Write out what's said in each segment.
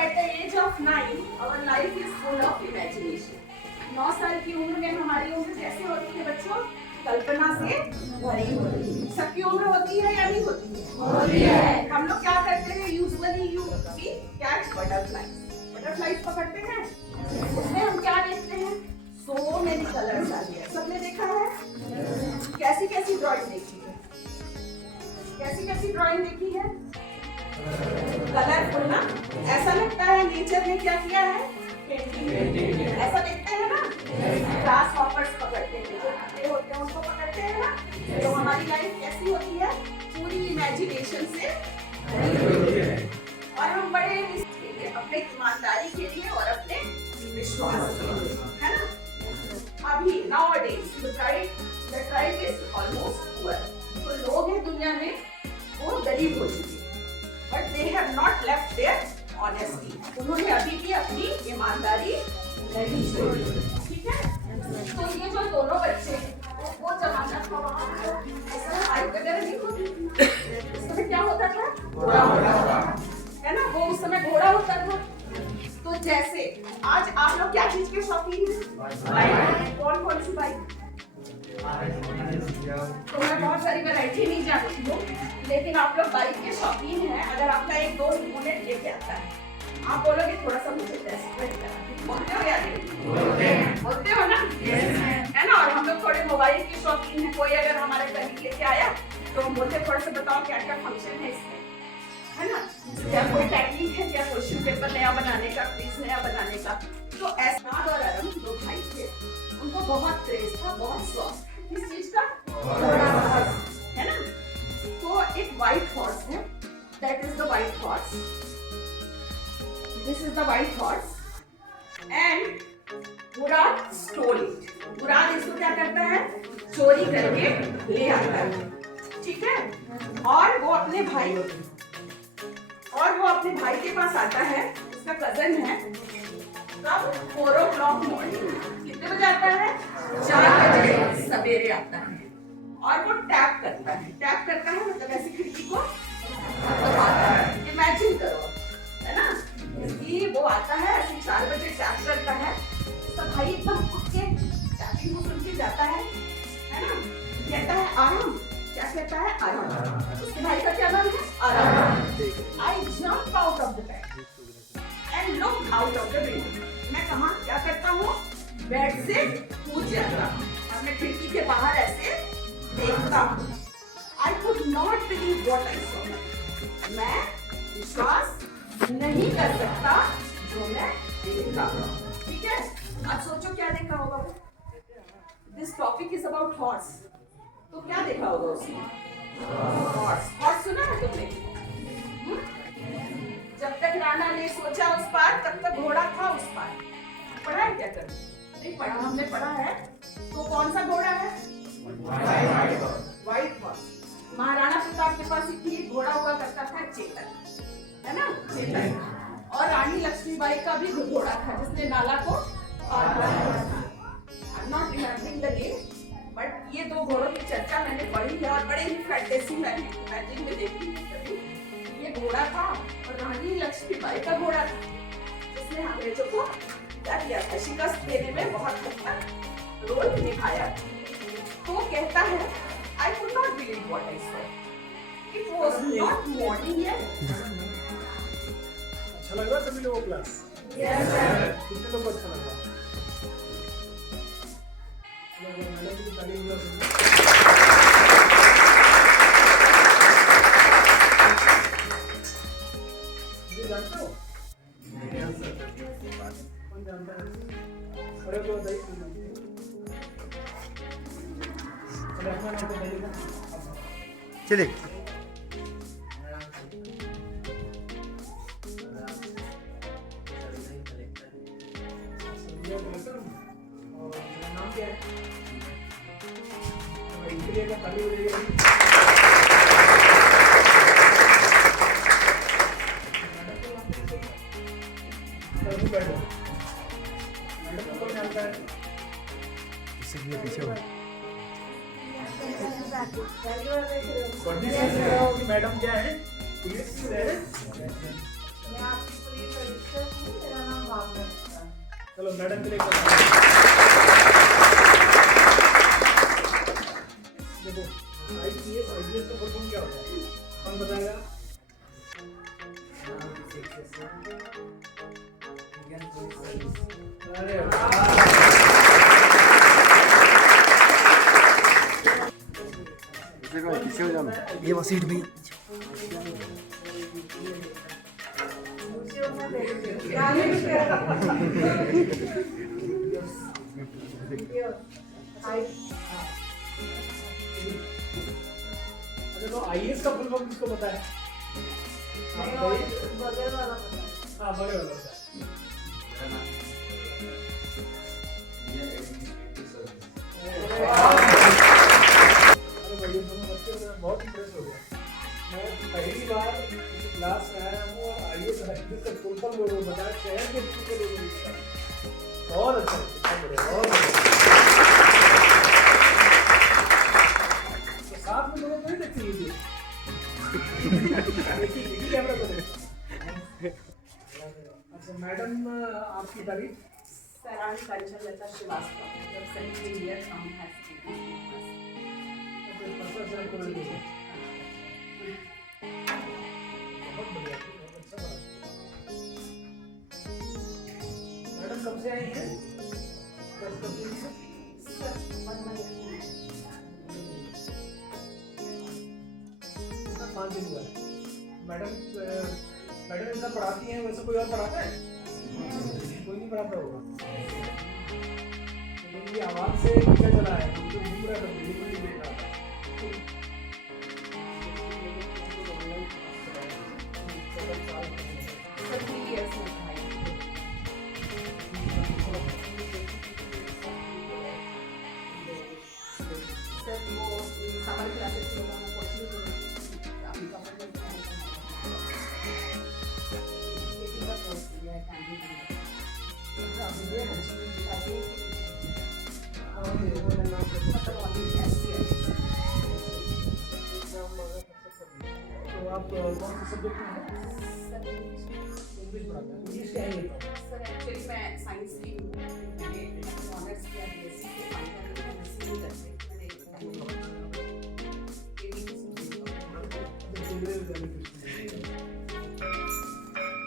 at the age of 9, our life is full of imagination. 9 साल की उम्र में हमारी उम्र कैसे होती है बच्चों? कल्पना से भरी होती है। सबकी उम्र होती है या नहीं होती है? होती है। हम लोग क्या करते हैं? Usually we catch butterflies. Butterflies पकड़ते हैं, उसमें हम क्या देखते हैं? So many colours are here. सबने देखा है? कैसी कैसी ड्राइंग देखी है? कैसी कैसी ड्राइंग देखी है? कलरफुल ना? ऐसा लगता है नेचर ने क्या किया है? पेंटिंग। ऐसा देखते हैं ना? ग्रास हॉपर्स पकड़ते हैं, जो कीड़े होते हैं उनको पकड़ते हैं ना? तो हमारी लाइफ कैसी होती है? पूरी इमेजिनेशन से भरी होती है। और हम बड़े इसके लिए, अपने ईमानदारी के लिए और अपने विश्वास के लिए, है ना? अभी nowadays the tribe is almost poor. तो लोग हैं दुनिया में वो गरीब हो चुके हैं, but they have not left their honesty. उन्होंने अभी भी अपनी ईमानदारी नहीं छोड़ी, ठीक है? तो ये जो दोनों बच्चे वो जमाना था वहाँ ऐसा हाइट वगैरह नहीं होती, उस समय क्या होता था? घोड़ा होता था, है ना? वो उस समय घोड़ा होता था। तो जैसे आज आप लोग क्या चीज के शौकीन हैं? बाइक। कौन कौन सी बाइक? तो मैं बहुत सारी वैरायटी नहीं जानती हूँ, लेकिन आप लोग बाइक के शौकीन हैं। अगर आपका एक दोस्त बुलेट लेके आता है, आप बोलोगे थोड़ा सा मुझे टेस्ट करा, बोलते हो या नहीं? बोलते हो ना? है ना? और हम लोग थोड़े मोबाइल के शौकीन हैं। कोई अगर हमारे कहीं लेके आया तो हम बोलते थोड़ा सा बताओ क्या क्या फंक्शन है इसमें, है ना? क्या कोई टेक्निक है, क्या क्वेश्चन पेपर नया बनाने का, क्विज नया बनाने का? तो एस्नाद और अरम दो भाई थे, उनको बहुत क्रेज था, बहुत शौक। किस चीज का? है ना? तो एक व्हाइट हॉर्स है, that is the white horse, this is the white horse and Murad stole it. Murad इसको क्या करता है? चोरी करके ले आता है, ठीक है? और वो अपने भाई के पास आता है, उसका कजन है। कब? 4 o'clock मॉर्निंग। कितने बजे आता है? 4 बजे सवेरे आता है। और वो टैप करता है मतलब ऐसी खिड़की को दबाता है। इमेजिन करो, है ना? कि वो आता है ऐसे 4 बजे टैप करता है, तो भाई एकदम उठ के टैपिंग को सुन के जाता है ना? कहता है आराम। क्या कहता है? आराम। उसके भाई का क्या नाम है? आराम। I jump out of the bed and look out of the window. मैं कहाँ क्या करता हूँ? बेड से कूद जाता हूँ और मैं खिड़की के बाहर ऐसे देखता हूँ। I could not believe what I saw. मैं विश्वास नहीं कर सकता जो मैं देखता हूँ, ठीक है? अब सोचो क्या देखा होगा वो? This topic is about horse. तो क्या देखा होगा उसने? हॉर्स सुना है तुमने? जब तक राणा ने सोचा उस पार, तब तक घोड़ा था उस पार। पढ़ा है क्या कभी? नहीं पढ़ा, हमने पढ़ा है। तो कौन सा घोड़ा है? White horse. महाराणा प्रताप के पास एक घोड़ा हुआ करता था, चेतन, है ना? चेतन। और रानी लक्ष्मीबाई का भी घोड़ा था जिसने नाला को पार किया था। Not remembering the name, but ये दो घोड़ों की चर्चा मैंने पढ़ी है और बड़े ही फैंटेसी में देखी है कभी। ये घोड़ा था और रानी लक्ष्मीबाई का घोड़ा था, जिसने अंग्रेजों को क्या किया था? शिकस्त देने में बहुत हद तक रोल निभाया। तो कहता है I could not believe what I saw. It was not morning yet. अच्छा लग रहा है सभी लोगों को क्लास? Yes sir. कितने लोगों को अच्छा लग रहा है? मैडम की तारीफ हुआ सुनिए। ये जानते हो? कौन जानता है? अरे तो बताइए। चलो अपना नाम बताइएगा। चलिए और नाम क्या है? इनके लिए खाली हो जाएगा। पीछे मैडम क्या है? पुलिस है? मैं आपकी पुलिस परीक्षा मैडम के लिए देखो IPS IPS का फुल फॉर्म क्या होता है? कौन बताएगा? अरे पीछे हो जाना। ये वो सीट भी अच्छा तो IAS का फुल फॉर्म किसको पता है? बगल वाला हाँ बड़े वाला होता है। अरे भाई ये दोनों बच्चे मैं बहुत इंप्रेस हो गया। मैं पहली बार क्लास में आया हूँ और IAS का फुल फॉर्म लोगों को बताया, शहर के स्कूल के लोगों को बताया। बहुत अच्छा बहुत बढ़िया बहुत बढ़िया। तो साथ में लोगों को नहीं देखती ये कैमरा को देखते। अच्छा मैडम आपकी तारीफ? सरानी पंचलता श्रीवास्तव, जब 17 years from has मैडम कब से आई हैं? पाँच दिन हुआ है। मैडम मैडम इतना पढ़ाती हैं, वैसे कोई और पढ़ाता है? कोई नहीं पढ़ाता होगा। लेकिन ये आवाज से क्या चला है? तो घूम रहा था, दिल्ली में देख रहा था। तो आप कौन से सब्जेक्ट में हैं? इंग्लिश पढ़ाते हैं। इंग्लिश क्या है ये? सर एक्चुअली मैं साइंस की हूँ, मैंने ऑनर्स किया BSc के फाइनल में MSc नहीं करते,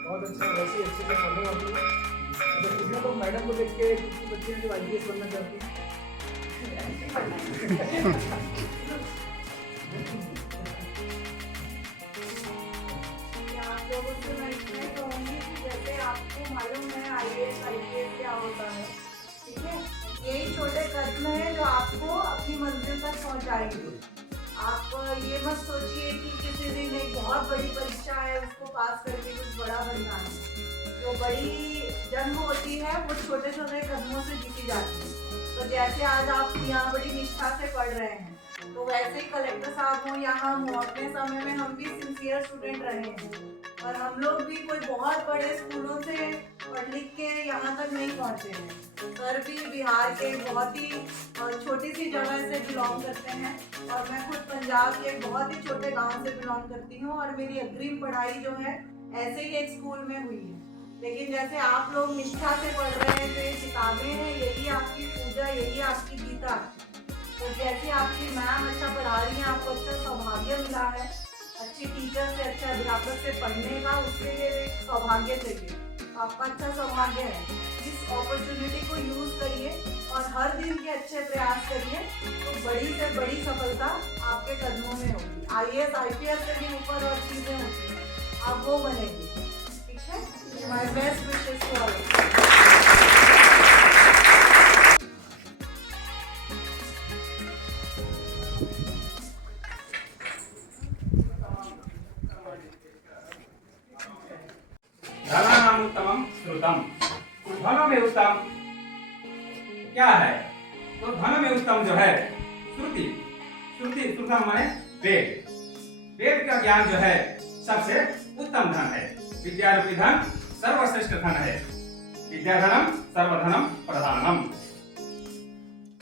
बहुत अच्छा वैसे अच्छे से पढ़ो आप लोग। अच्छा कितने लोग मैडम को देख के कितनी बच्चियां जो IAS बनना चाहती हैं? आप लोगों से मैं इतना ही कहूँगी कि जैसे आपको मालूम है IAS IPS क्या होता है, ठीक है? यही छोटे कदम है जो आपको अपनी मंजिल तक पहुँचाएंगे। आप ये मत सोचिए कि किसी दिन एक बहुत बड़ी परीक्षा है उसको पास करके कुछ बड़ा बनना है। जो बड़ी जंग होती है वो छोटे छोटे कदमों से जीती जाती है। तो जैसे आज आप यहाँ बड़ी निष्ठा से पढ़ रहे हैं, तो वैसे ही कलेक्टर साहब हो या हम हो, अपने समय में हम भी सिंसियर स्टूडेंट रहे हैं और हम लोग भी कोई बहुत बड़े स्कूलों से पढ़ लिख के यहाँ तक नहीं पहुँचे हैं। सर भी बिहार के बहुत ही छोटी सी जगह से बिलोंग करते हैं और मैं खुद पंजाब के एक बहुत ही छोटे गांव से बिलोंग करती हूँ और मेरी अग्रिम पढ़ाई जो है ऐसे ही एक स्कूल में हुई है। लेकिन जैसे आप लोग निष्ठा से पढ़ रहे हैं, जो ये किताबें हैं यही आपकी पूजा, यही आपकी गीता। तो जैसे आपकी मैम अच्छा पढ़ा रही हैं, आपको अच्छा सौभाग्य मिला है अच्छी टीचर से, अच्छे अध्यापक से पढ़ने का, उसके लिए एक सौभाग्य चाहिए। आपका अच्छा सौभाग्य है। इस अपॉर्चुनिटी को यूज करिए और हर दिन के अच्छे प्रयास करिए, तो बड़ी से बड़ी सफलता आपके कदमों में होगी। IAS IPS से भी ऊपर और चीजें होती हैं, आप वो बनेंगे। ठीक है? My best wishes to all. धनानामुत्तमं श्रुतम। धनों में उत्तम क्या है? तो धनों में उत्तम जो है श्रुति। श्रुति श्रुतम माने वेद। वेद का ज्ञान जो है सबसे उत्तम धन है। विद्या रूपी धन सर्वश्रेष्ठ धन है। विद्याधनम सर्वधनम प्रधानम।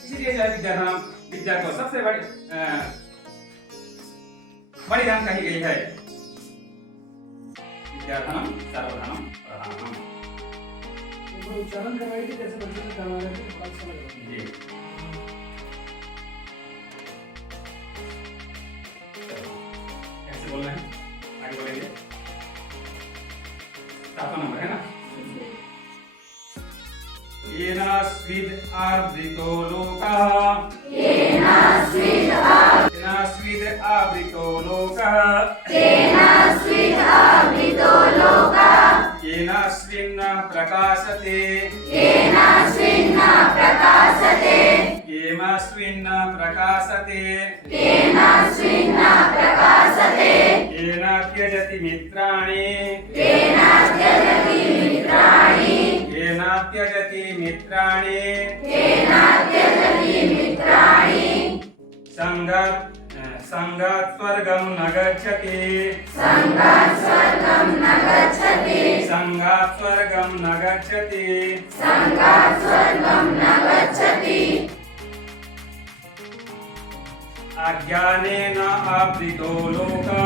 इसीलिए जो है विद्याधनम, विद्या को सबसे बड़ी धन कही गई है। विद्याधनम सर्वधनम प्रधानम। थोड़ा उच्चारण करवाइए कि जैसे बच्चे ने करवा रहे थे, बात समझ रहे जी कैसे बोलना है, आगे बोलेंगे। 7वां नंबर है ना। येनास्विद आवृतो लोकः, येनास्विद आवृतो लोकः, येनास्विन्न प्रकाशते, येनास्विन्न प्रकाशते, येन त्यजति मित्राणि, येन त्यजति मित्राणि, संगात् स्वर्गं न गच्छति, संगात् स्वर्गं न गच्छति, अज्ञानेन आवृतो लोकः,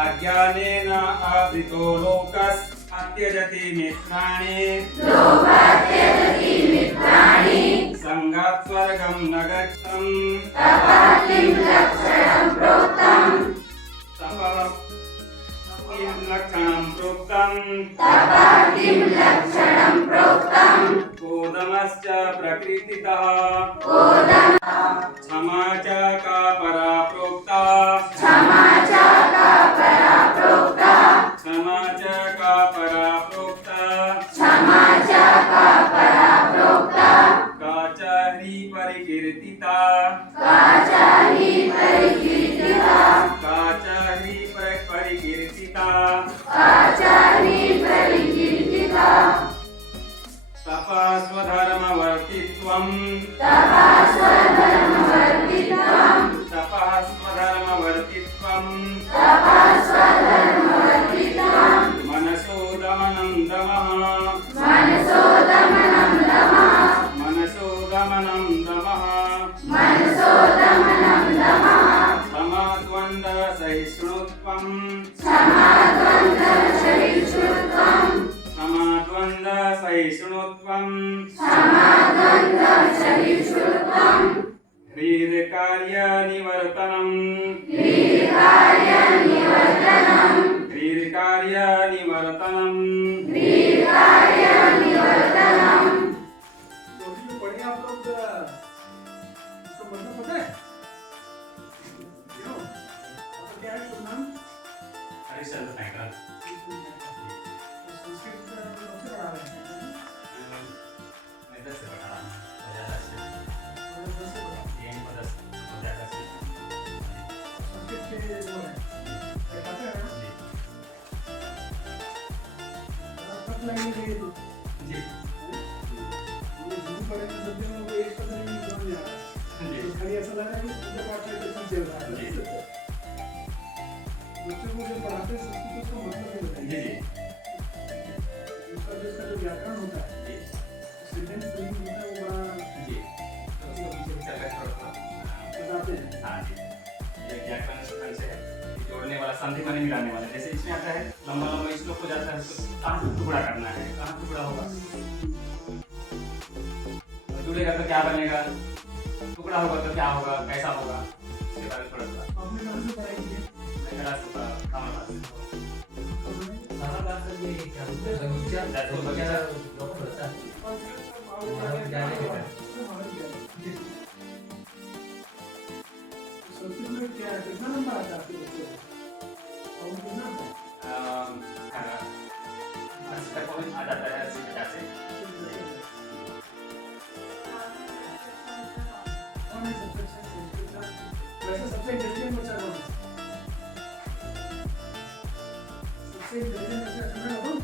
अज्ञानेन आवृतो लोकस् अत्यजति मित्राणि, संगात् स्वर्गं न गच्छन्, तपः किं लक्षणं प्रोक्तम्, कोदमश्च प्रकृतितः, क्षमा च का परा प्रोक्ता, क्षमा च का परा प्रोक्ता, काचारी परिकीर्तिता, तपः स्वधर्मवर्तित्वम्, मनसो दमनं दमः, समद्वन्द्व सहिष्णुत्वम्, ह्रीर्कार्य निवर्तनम्, तो अभी जो पढ़े आप लोग उसका मतलब पता है? आपका क्या है शुभ नाम? हरिश्चंद्र नायकर। संस्कृत कौन से पढ़ा रहे हैं? मैं 10 से पढ़ा रहा हूँ, 10 से। संस्कृत के जो है पढ़ाते हैं ना? कब लगेंगे ये तो? जी हिंदी पढ़े तो जब भी वो एक पद नहीं समझ आ रहा है। जी तो खाली ऐसा लग रहा है कि पूजा पाठ में कुछ चल रहा है। बच्चों को जो पढ़ाते हैं संस्कृत उसका मतलब नहीं बताइए। उसका जो व्याकरण होता है, सेंटेंस फ्रेमिंग होता है, वो बड़ा बताते हैं। हाँ जी, ये व्याकरण सूत्र से है, जोड़ने वाला, संधि माने मिलाने वाला। जैसे इसमें आता है लंबा लंबा श्लोक हो जाता है, उसको कहाँ टुकड़ा करना है, कहाँ टुकड़ा होगा, जुड़ेगा तो क्या बनेगा, टुकड़ा होगा तो क्या होगा, कैसा होगा, इसके बारे में थोड़ा सा आपने कहाँ से पढ़ाई की है? क्लास का कमल क्लास संस्कृत में क्या है? कितना नंबर आता है आपके बच्चों को? और उनको कितना आता है? 80 तक आ जाता है, 80-50 से। कौन है सबसे अच्छा संस्कृत का? वैसे सबसे इंटेलिजेंट बच्चा कौन है? सबसे इंटेलिजेंट बच्चा सुना ना तुम?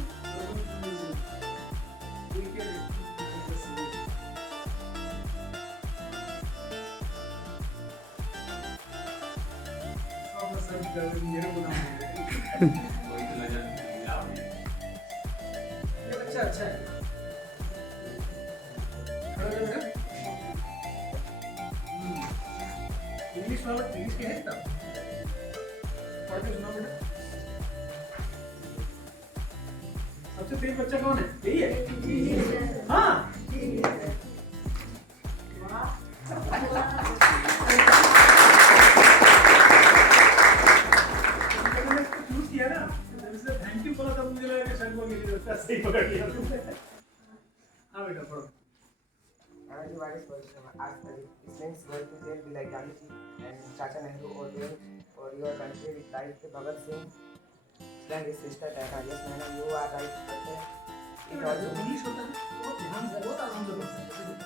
ठीक है। सब मेरे को नाम दे रहे हैं। वही तो नजर मिला आपने। ये बच्चा अच्छा है। खड़ा कर बेटा। इंग्लिश वाला इंग्लिश के है तब। पढ़ के सुनाओ बेटा। सबसे तेज बच्चा कौन है? यही है। हाँ चूज किया ना, थैंक यू बोला तब मुझे लगा कि शायद वो मेरी बच्चा सही पकड़ लिया तुमने। हाँ बेटा पढ़ो। Nanaji what is question? Ask Ajit. It means going to jail be like Gandhiji and Chacha Nehru or your country like Bhagat Singh. Then his sister Tata. Yes, Nana, you are right. It also English होता है बहुत ध्यान से, बहुत आराम से पढ़ना है।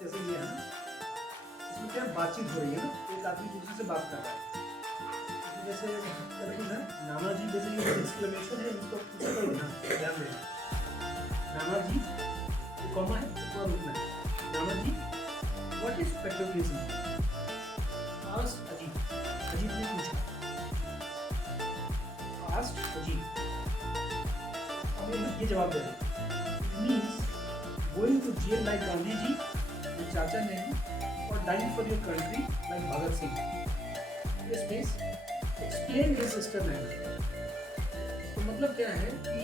जैसे ये है ना, इसमें क्या बातचीत हो रही है ना, एक आदमी दूसरे से बात कर रहा है। जैसे नाना जी, जैसे ये एक्सक्लेमेशन है, इसको ध्यान देना। नाना जी कॉमा है, थोड़ा रुकना है। नाना जी what is patriotism? Asked Ajit, Ajit ने पूछा। आस्क्ड अजीत, अब ये जवाब दे रहे। Means going to jail like Gandhi ji and Chacha Nehru और dying for your country like Bhagat Singh. This means explain your sister Naina. तो मतलब क्या है कि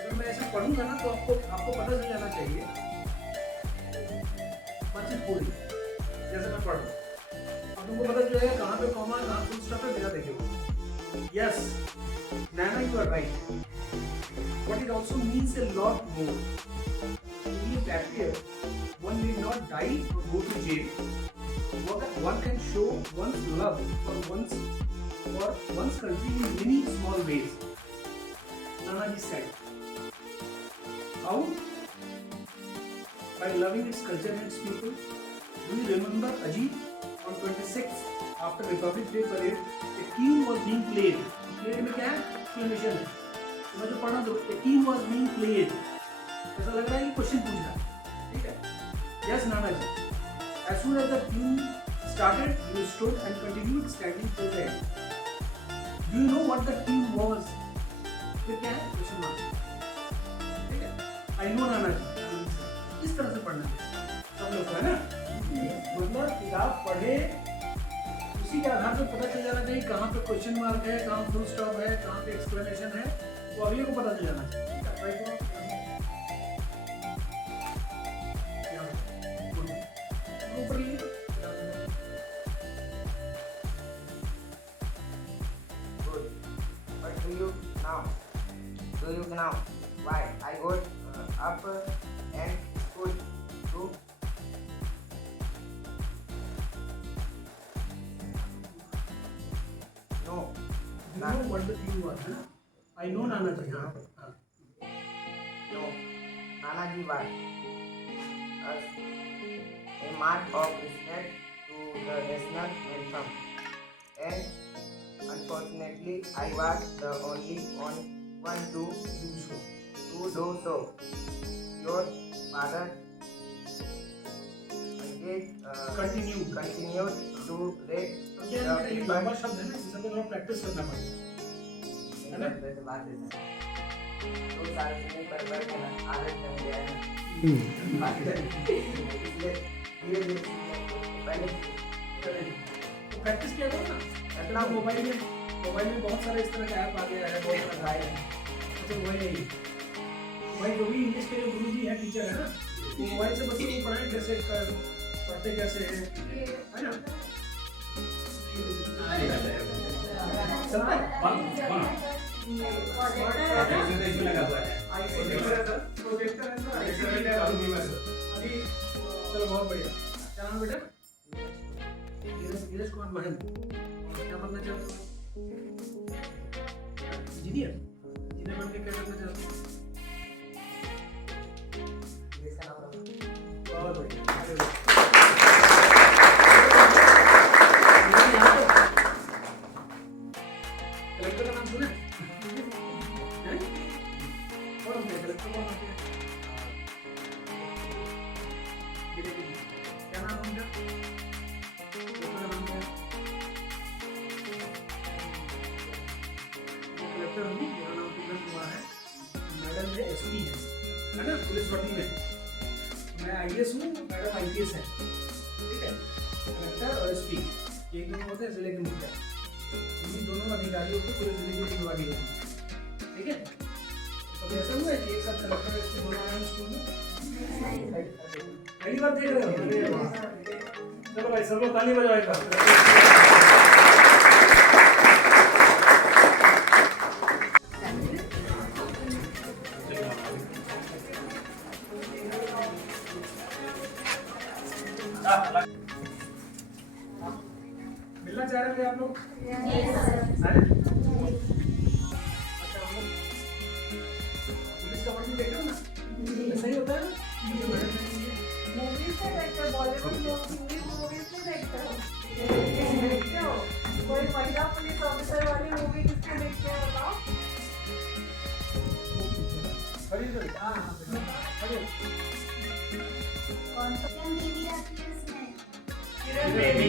अगर मैं ऐसे पढ़ूंगा ना, तो आपको पता चल जाना चाहिए बातचीत पूरी, जैसे मैं पढ़ रहा हूँ। अब तुमको पता चल जाएगा कहाँ पे कॉमा, कहाँ फुल स्टॉप है, बिना देखे हुए। Yes Naina, you are right. What it also means a lot more. To be a patriot, one need not die or go to jail. One can show one's love for one's country in many small ways. Nanaji said. How? By loving its culture and its people. Do you remember Ajit? On 26th, after Republic Day parade, a tune was being played. Played में क्या है? Exclamation है। मैं जो पढ़ा तो a tune was being played. ऐसा लग रहा है कि क्वेश्चन पूछ रहा है, ठीक है? Yes, Nana ji. As soon as the tune started, you stood and continued standing till the end. Do you know what the tune was? फिर क्या है? Question mark. ठीक है? I know Nana ji. इस तरह से पढ़ना है सब लोग को, है ना? मतलब किताब पढ़े, उसी के आधार पर पता चल जाना चाहिए कहाँ पे क्वेश्चन मार्क है, कहाँ फुल स्टॉप है, कहाँ पे एक्सप्लेनेशन है, वो अभी को पता चल जाना चाहिए। ऊपर good. But do you now? Why? I got up and stood to no. You know what the tune was, है ना? I know Nana ji. हाँ. No, Nanaji was a mark of respect to the national anthem, and unfortunately, I was the only one to do so. Your father continued to read क्या है ये लंबा शब्द है ना, इस सबको थोड़ा प्रैक्टिस करना पड़ेगा, है ना? वैसे बात है 2 साल से पर के ना आदत बन गया है। इसलिए धीरे-धीरे पहले प्रैक्टिस किया करो ना। अपना मोबाइल में बहुत सारे इस तरह का ऐप आ गया है, बहुत सारा है। तो वही जो भी इंग्लिश के जो गुरुजी हैं, टीचर है ना, वो मोबाइल से बच्चों को पढ़ाएं कैसे पढ़ते कैसे हैं, है ना? चलता है। अभी चलो बहुत बढ़िया। क्या नाम बेटा? धीरज कुमार महल। क्या बनना चाहते हो? इंजीनियर बन के क्या करना चाहते हो? बहुत बढ़िया। कलेक्टर का नाम सुना है? कौन होते हैं कलेक्टर? कौन होते हैं? क्या नाम है उनका? कलेक्टर का नाम क्या है? कलेक्टर हूँ, मेरा नाम धीरज कुमार है। मैडम है एसपी है ना, पुलिस भर्ती में। मैं आईएएस हूँ, मैडम आईपीएस है, ठीक है? कलेक्टर और एसपी ये दोनों होते हैं जिले के मुखिया। इन दोनों अधिकारियों को पूरे जिले की जिम्मेदारी होती है। ठीक है? कभी ऐसा हुआ है कि एक साथ कलेक्टर इसके दोनों आए स्कूल में? पहली बार देख रहे हो? अरे वाह। चलो भाई सब लोग ताली बजाओ एक बार। मिलना चाह रहे थे आप लोग? अरे? अच्छा हम लोग पुलिस का वर्दी देख रहे हो ना? ऐसा ही होता है ना? मूवीज में देखते हो, बॉलीवुड हिंदी मूवीज में देखते हो? कोई महिला पुलिस ऑफिसर वाली मूवी किसको देखते हो बताओ? हाँ हाँ कौन सा? किरण बेदी।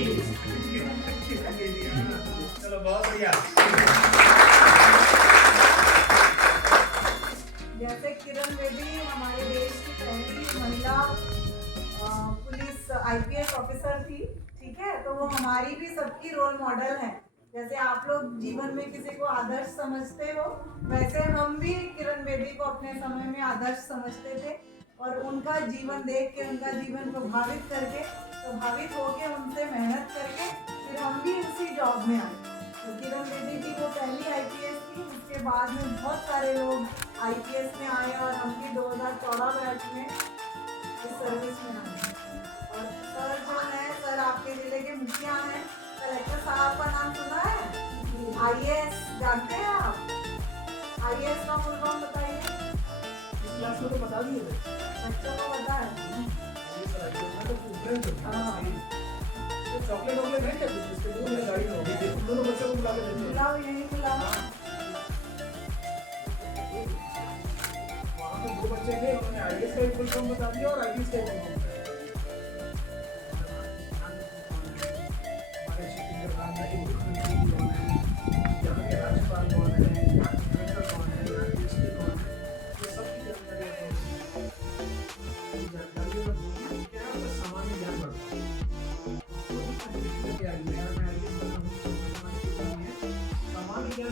चलो बहुत बढ़िया। जैसे किरण बेदी हमारे देश की पहली महिला पुलिस आईपीएस ऑफिसर थी, ठीक है? तो वो हमारी भी सबकी रोल मॉडल है। जैसे आप लोग जीवन में किसी को आदर्श समझते हो, वैसे हम भी किरण बेदी को अपने समय में आदर्श समझते थे और उनका जीवन देख के, उनका जीवन प्रभावित होके उनसे मेहनत करके फिर हम भी उसी जॉब में आए। तो किरण बेदी जी वो पहली आईपीएस थी, उसके बाद में बहुत सारे लोग आईपीएस में आए और हम भी 2014 बैच में इस सर्विस में आए। और सर जो है, सर आपके जिले के मुखिया हैं, कलेक्टर साहब का नाम सुना है? आईएएस जानते हैं आप? आईएएस का फुल फॉर्म बताइए। क्लास में तो बता दिए थे। बच्चों को पता है? चॉकलेट वॉकलेट है क्या कुछ जिसके दूर में गाड़ी में दोनों बच्चों को बुला के देते हैं। बुलाओ, यही बुलाओ। वहाँ पे 2 बच्चे थे, उन्होंने आईएएस का फुल फॉर्म बता दिया और आईपीएस का फुल फॉर्म। हमारे शिक्षक कौन है, यहाँ के राज्यपाल कौन है, यहाँ के कलेक्टर कौन है, यहाँ के एसपी कौन है, ये सब की जानकारी जानकारियों का क्या है, उसका सामान्य ज्ञान बढ़ता है। सामान्य ज्ञान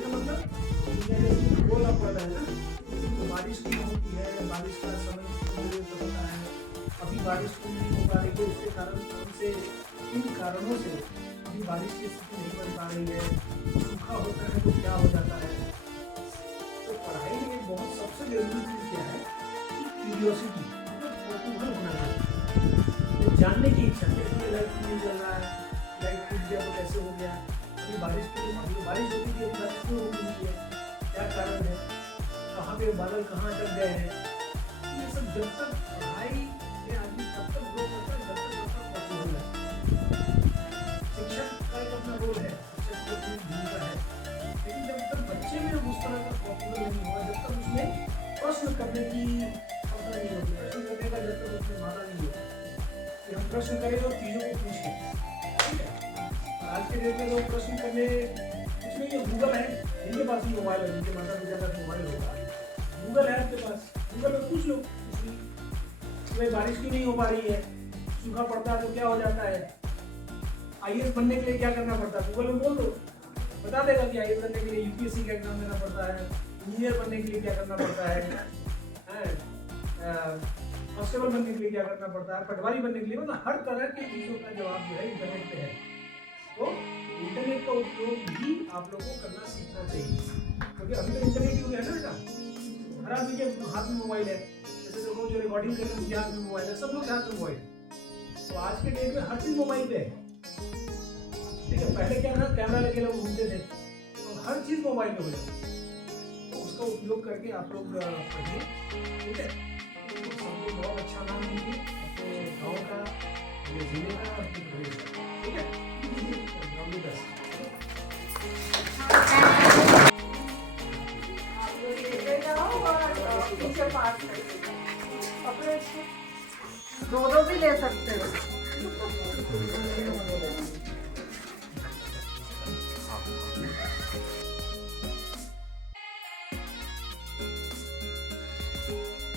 का मतलब गोल आप पढ़ रहे हैं ना, तो बारिश क्यों होती है, बारिश का समय होता है, अभी बारिश क्यों नहीं हो पा रही है, उसके कारण कौन से इन कारणों से अभी बारिश की स्थिति नहीं बन पा रही है, सूखा होता है तो क्या हो जाता है। तो पढ़ाई में बहुत सबसे जरूरी चीज़ क्या है कि क्यूरियोसिटी, कौतूहल होना चाहिए, जानने की इच्छा है कि लाइट नहीं चल रहा है, लाइट टूट गया तो कैसे हो गया, अभी बारिश होती थी, बारिश क्यों हो रही है, क्या कारण है, कहाँ पे बादल कहाँ अटक गए हैं। ये सब जब तक पढ़ाई में आदमी तब तक ग्रो करता है जब तक कौतूहल है। शिक्षक का एक अपना रोल है, शिक्षक की अपनी भूमिका है, लेकिन जब तक बच्चे में उस तरह का कौतूहल नहीं होगा, जब तक उसमें प्रश्न करने की क्षमता नहीं होगी, प्रश्न करने का जब तक उसमें माना नहीं होगा कि हम प्रश्न करें और चीज़ों को पूछें, ठीक है? आज के डेट में लोग प्रश्न करने कुछ नहीं है, गूगल है, जिनके पास भी मोबाइल है, जिनके माता पिता का मोबाइल होगा, गूगल है आपके पास, गूगल में पूछ लो भाई बारिश क्यों नहीं हो पा रही है, सूखा पड़ता है तो क्या हो जाता है, आईएएस बनने के लिए क्या करना पड़ता है, गूगल में बोल दो, बता देगा कि आईएएस बनने के लिए यूपीएससी का एग्जाम देना पड़ता है, इंजीनियर बनने के लिए क्या करना पड़ता है, कांस्टेबल बनने के लिए क्या करना पड़ता है, पटवारी बनने के लिए, मतलब हर तरह की चीज़ों का जवाब जो है इंटरनेट पे है। तो इंटरनेट का उपयोग भी आप लोगों को करना सीखना चाहिए, क्योंकि अभी तो इंटरनेट हो गया ना बेटा, हर आदमी के हाथ में मोबाइल है, जैसे लोग जो रिकॉर्डिंग कर रहे हैं उनके हाथ में मोबाइल है, सब लोग के हाथ में मोबाइल। तो आज के डेट में हर चीज़ मोबाइल पे है, ठीक है? पहले क्या था, कैमरा लेके लोग घूमते थे, तो हर चीज़ मोबाइल पे हो जाती है, तो उसका उपयोग करके आप लोग पढ़िए, ठीक है? तो सबको बहुत अच्छा नाम दीजिए अपने गाँव का, अपने जिले का, अपने प्रदेश का, ठीक है? आप लोग लेके जाओ और टीचर पास करिए, अपने 2 भी ले सकते हो।